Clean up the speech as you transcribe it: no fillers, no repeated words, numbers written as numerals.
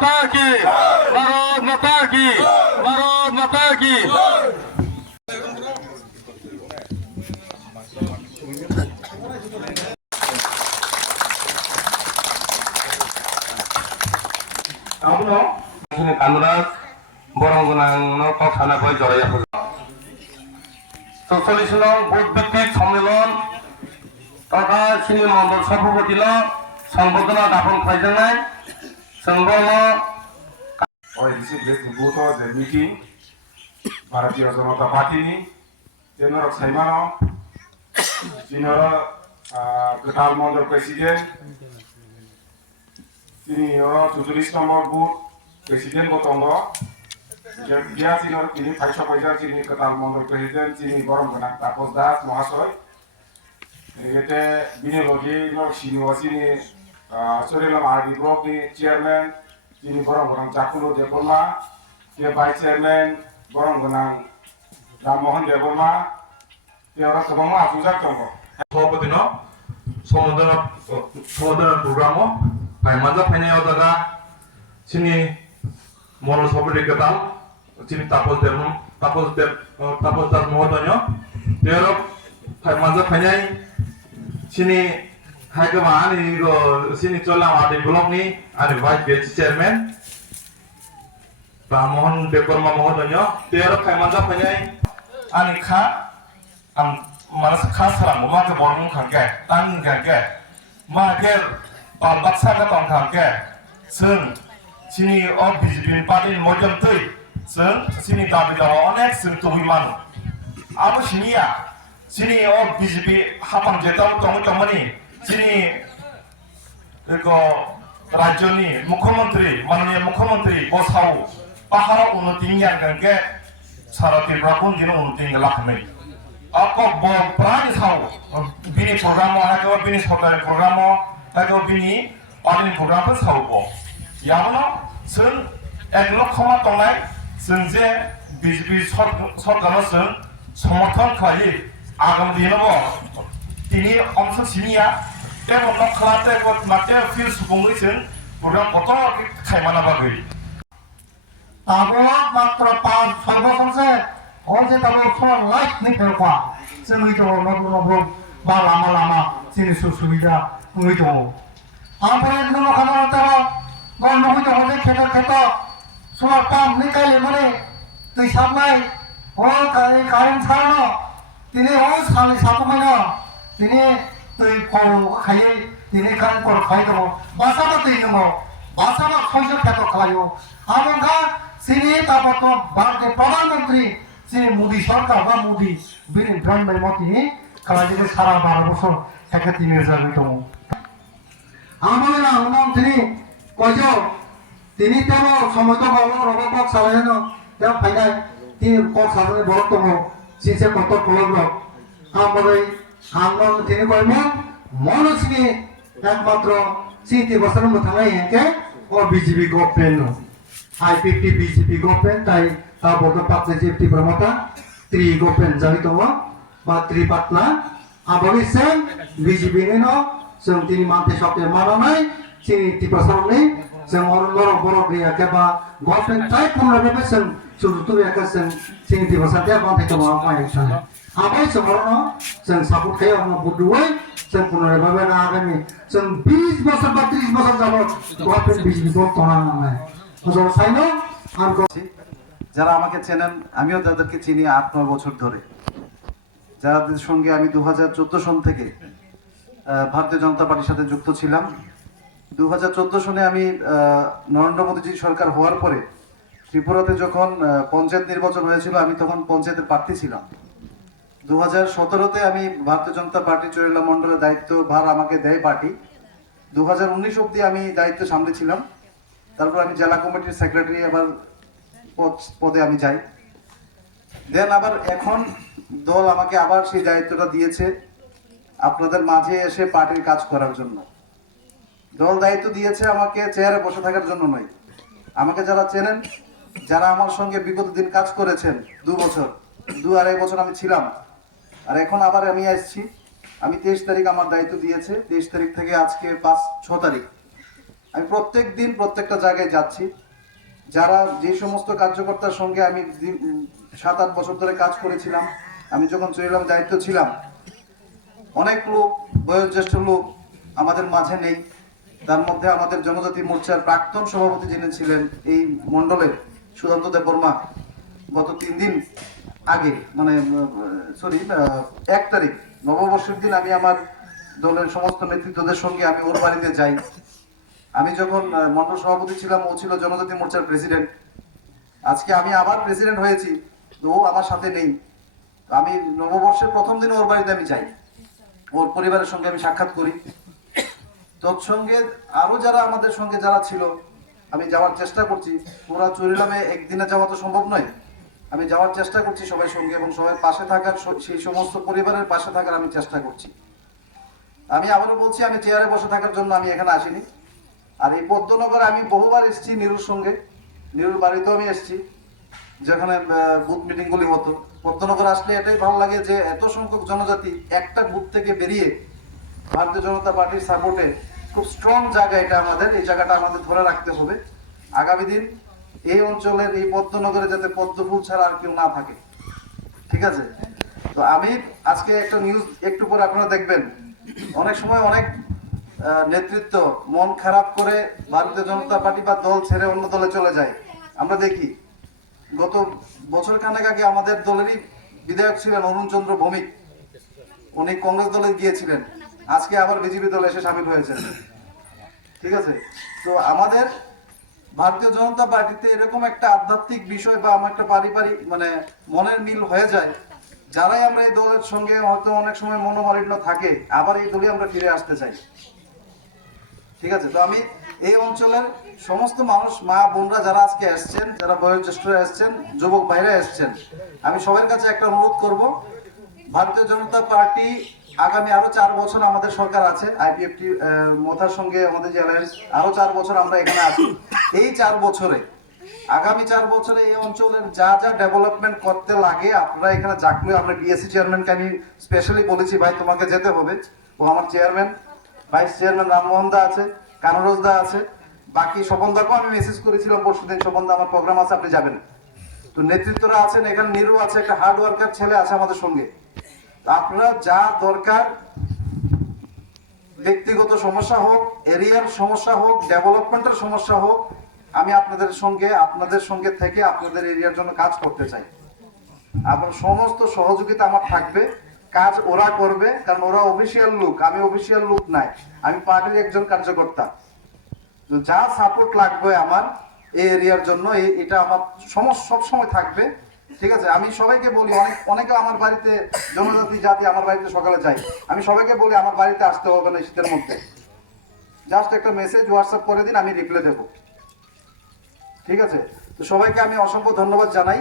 মাতা কি, ভারত মাতা কি, ভারত মাতা কি। কানুরাজ বরংগনাং কক সানা বই জড়াইয়া ফেল ৪৪ নং বুথ ভিত্তিক সম্মেলন তথা সিনি মন্ডল সভাপতি সম্বোধনা জ্ঞাপন খাইজাनाय মিটিং ভারতীয় জনতা পার্টিनि जेनरक साइमानो जिनर गोथार मंडल प्रेसिडेंट তিনি ৪৪ নম্বর বুথ প্রেসিডেন্ট বতঙ্গ বিয়া জিনর তিনি ৫৫০ যিনি গোথার মন্ডল প্রেসিডেন্ট যিনি বরংগনাং তাপস দাস মহাশয় এতে বিনিয়োগী সিনিয়রসিনি সরিলাম আরডি ব্লকनि চেয়ারম্যান যিনি বরংগনাং জাকুলো দেববর্মা কে ভাইস চেয়ারম্যান বরংগনাং রামমোহন দেববর্মা তেরা गोबां आफुंजाक दङ সভাপতিनो সমুদ্র প্রোগ্রামও ফাইমানজা ফাইনাयाव दागा सिनि मरल सभापति गोदाल सिनि तापस दास महोदय तेरो फाइमानजा फाइनाय सिनि हाइगमा आनि सिनि चला आदि ब्लकनि आनि भाइस चेयरमैन राममोहन देबबर्मा महोदय तेरो फाइमानजा फाइनाय आनि खा आं मानस खास खालामो माके बरमुं खांगे तां गांगे माके बाक्सा का तंग खांगे जों सिनि अ बिजेपि पार्टी मध्यम तै जों सिनि दाबि दावा अनेक जों तहिमान आबो सिनिया सिनि अ बिजेपि हापां जेताव तंगमनि सिनि एको राज्यनि मुख्यमंत्री माननीय मुख्यमंत्री बसाव पाहाड़ उन्नति गांगे सारा त्रिपुरा दिन उन्नति लाखनै आपको प्राणी साव बिनी प्रोग्राम है तो बिनी सरकारी प्रोग्राम है तो बिनी पार्टी प्रोग्राम पर साव को यामनो जों एक लक्षमा तंनाय जों जे बीजेपी सरकार जों समर्थन खालायो आगाम दिनबो तिनि अंश सिनिया तेबो न खालाते को माते फिर सुबुंगै जों प्रोग्राम कत खायमाना बागै आबो मात्र 5 बছরसे 어제 다고 손 라이트 니페과 세미도 너도 바 라마 지니 수수이다 의도 아무래 누가 가나다가 너 누구도 어제 캐다 수학감 니까이 뭐네 또 샵나이 어 가인 살아 तिने ओ साले सापमाना तिने तै को खाइ तिने खान को खाइ दो बासाबा तैनो बासाबा खैजो खातो खायो आमंगा सिनि तापतो भारतीय प्रधानमंत्री सिनि मोदी सरकार बा मोदी बिनि ब्रांड बाय मतिनि खालादिले सारा 12 বছর থেকে 3000 দङ आमंगा नाम तिनि कजो तिनि तेनो समयतो बाबो रबक सालायनो ते फाइनाय तिनि को सालाय बरक दङ सिसे कत फलग्र आमरै आमन तिनि कयमो मनसिनि एकमात्र सिति बसर मथाङै हेके ओ BJP government I50 BJP government ताइ ता बर्ग पार्टनारशिप प्रमोता त्रि गभर्नमेन्ट जाहि दङ बा त्रि पार्टना आबनि सेम बीजेपी नेनो जों तिनि मानते सप्ते मानानै सिनि तिपासरनि जों अरनर बरगरिया केबा गभर्नमेन्ट ताइ पुनरबे जों सुजुतु याकासों सिनि तिपासते बान्थाय दङ मायसा आबै समरनो जों सापर्ट खायो बुदुवै जों पुनरबे ना आगामी जों 20 বছর বা 30 বছর যাবত गभर्नमेन्ट बीजेपी को तोनानाय ওজো সাইনো আমকো যারা আমাকে চেনেন আমিও তাদেরকে চিনি ৮-৯ বছর ধরে যাদের সঙ্গে আমি 2014 সন থেকে ভারতীয় জনতা পার্টির সাথে যুক্ত ছিলাম 2014 সনে আমি নরেন্দ্র মোদীজি সরকার হওয়ার পরে ত্রিপুরাতে যখন পঞ্চায়েত নির্বাচন হয়েছিল আমি তখন পঞ্চায়েতের প্রার্থী ছিলাম 2017তে আমি ভারতীয় জনতা পার্টি চরিলা মণ্ডলের দায়িত্ব ভার আমাকে দেয় পার্টি 2019 অবধি আমি দায়িত্ব সামলেছিলাম তারপর আমি জেলা কমিটির সেক্রেটারি আবার পদে আমি যাই দেন আবার এখন দল আমাকে আবার সেই দায়িত্বটা দিয়েছে আপনাদের মাঝে এসে পার্টির কাজ করার জন্য দল দায়িত্ব দিয়েছে আমাকে চেয়ারে বসে থাকার জন্য নয় আমাকে যারা চেনেন যারা আমার সঙ্গে বিগত দিন কাজ করেছেন 2 বছর 2-2.5 বছর আমি ছিলাম আর এখন আবার আমি আসছি আমি 23 তারিখ আমার দায়িত্ব দিয়েছে 23 তারিখ থেকে আজকে 5-6 তারিখ আমি প্রত্যেক দিন প্রত্যেকটা জায়গায় যাচ্ছি। যারা যে সমস্ত কার্যকর্তার সঙ্গে আমি 7-8 বছর ধরে কাজ করেছিলাম, আমি যখন চুরিলাম দায়িত্ব ছিলাম, অনেক লোক, বয়োজ্যেষ্ঠ লোক আমাদের মাঝে নেই। তার মধ্যে আমাদের জনজাতি মোর্চার প্রাক্তন সভাপতি যিনি ছিলেন এই মণ্ডলের, সুধান্ত দেব বর্মা, গত 3 দিন আগে, মানে 1 তারিখ নববর্ষের দিন আমি আমার দলের সমস্ত নেতৃত্বদের সঙ্গে আমি ওর বাড়িতে যাই। আমি যখন মণ্ডল সভাপতি ছিলাম, ও ছিল জনজাতি মোর্চার প্রেসিডেন্ট। আজকে আমি আবার প্রেসিডেন্ট হয়েছি, তো ও আমার সাথে নেই। আমি নববর্ষের প্রথম দিন ওর বাড়িতে আমি যাই, ওর পরিবারের সঙ্গে আমি সাক্ষাৎ করি। তৎসঙ্গে আরো যারা আমাদের সঙ্গে যারা ছিল, আমি যাওয়ার চেষ্টা করছি। পুরা চুরিলামে একদিনে যাওয়া তো সম্ভব নয়, আমি যাওয়ার চেষ্টা করছি সবাই সঙ্গে, এবং সবাই পাশে থাকার, সেই সমস্ত পরিবারের পাশে থাকার আমি চেষ্টা করছি। আমি আবারও বলছি, আমি চেয়ারে বসে থাকার জন্য আমি এখানে আসিনি। আর এই পদ্মনগরে আমি বহুবার এসেছি নিরুর সঙ্গে, নিরুর বাড়িতেও আমি এসেছি, যেখানে বুথ মিটিংগুলি হতো। পদ্মনগর আসলে এটাই ভালো লাগে যে এত সংখ্যক জনজাতি একটা বুথ থেকে বেরিয়ে ভারতীয় জনতা পার্টির সাপোর্টে খুব স্ট্রং জায়গা, এটা আমাদের, এই জায়গাটা আমাদের ধরে রাখতে হবে। আগামী দিন এই অঞ্চলের, এই পদ্মনগরে যাতে পদ্ম ফুল ছাড়া আর কেউ না থাকে, ঠিক আছে? তো আমি আজকে একটা নিউজ একটু পরে আপনারা দেখবেন, অনেক সময় অনেক নেতৃত্ব মন খারাপ করে ভারতীয় জনতা পার্টি বা দল ছেড়ে অন্য দলে চলে যায়। আমরা দেখি গত বছর খানেক আগে আমাদের দলেরই বিধায়ক ছিলেন অরুণ চন্দ্র ভৌমিক, উনি কংগ্রেস দলে গিয়েছিলেন, আজকে আবার বিজেপি দলে এসে সামিল হয়েছেন, ঠিক আছে? তো আমাদের ভারতীয় জনতা পার্টিতে এরকম একটা আধ্যাত্মিক বিষয় বা আমার একটা পারিবারিক, মানে মনের মিল হয়ে যায়, যারাই আমরা এই দলের সঙ্গে হয়তো অনেক সময় মনোমালিন্য থাকে, আবার এই দলে আমরা ফিরে আসতে চাই, ঠিক আছে? তো আমি এই অঞ্চলের সমস্ত মানুষ, মা বোনরা যারা আজকে এসছেন, যারা বয়োজ্যেষ্ঠরা এসছেন, যুবক ভাইরা এসছেন, আমি সবার কাছে একটা অনুরোধ করব, ভারতীয় জনতা পার্টি আগামী আরো 4 বছর আমাদের সরকার আছে, আইপিএফটি মোথার সঙ্গে আমাদের যে অ্যালায়েন্স, আরো 4 বছর আমরা এখানে আছি। এই 4 বছরে, আগামী 4 বছরে এই অঞ্চলের যা যা ডেভেলপমেন্ট করতে লাগে, আপনারা এখানে জাকলে, আমরা ডিএসসি চেয়ারম্যানকে আমি স্পেশালি বলেছি, ভাই তোমাকে যেতে হবে, ও আমার চেয়ারম্যান, ভাইস চেয়ারম্যান রামমোহন দা আছে, কানুরোজ দা আছে, বাকি স্বপন দাকেও আমি মেসেজ করেছিলাম পরশুদিন, স্বপন দা আমার প্রোগ্রাম আছে, আপনি যাবেন। তো নেতৃত্বরা আছেন এখানে, নিরু আছে, একটা হার্ড ওয়ার্কার ছেলে আছে আমাদের সঙ্গে। আপনারা যা দরকার, ব্যক্তিগত সমস্যা হোক, এরিয়ার সমস্যা হোক, ডেভেলপমেন্টের সমস্যা হোক, আমি আপনাদের সঙ্গে থেকে আপনাদের এরিয়ার জন্য কাজ করতে চাই। আপনার সমস্ত সহযোগিতা আমার থাকবে, কাজ ওরা করবে, কারণ ওরা অফিসিয়াল লোক, আমি অফিসিয়াল লোক নাই, আমি পার্টির একজন কার্যকর্তা। তো যা সাপোর্ট লাগবে আমার এই এরিয়ার জন্য, এটা আমার সব সময় থাকবে, ঠিক আছে? আমি সবাইকে বলি, অনেকে আমার বাড়িতে, জনজাতি জাতি আমার বাড়িতে সকালে যায়, আমি সবাইকে বলি আমার বাড়িতে আসতে হবে না শীতের মধ্যে, জাস্ট একটা মেসেজ হোয়াটসঅ্যাপ করে দিন, আমি রিপ্লাই দেবো, ঠিক আছে? তো সবাইকে আমি অসংখ্য ধন্যবাদ জানাই।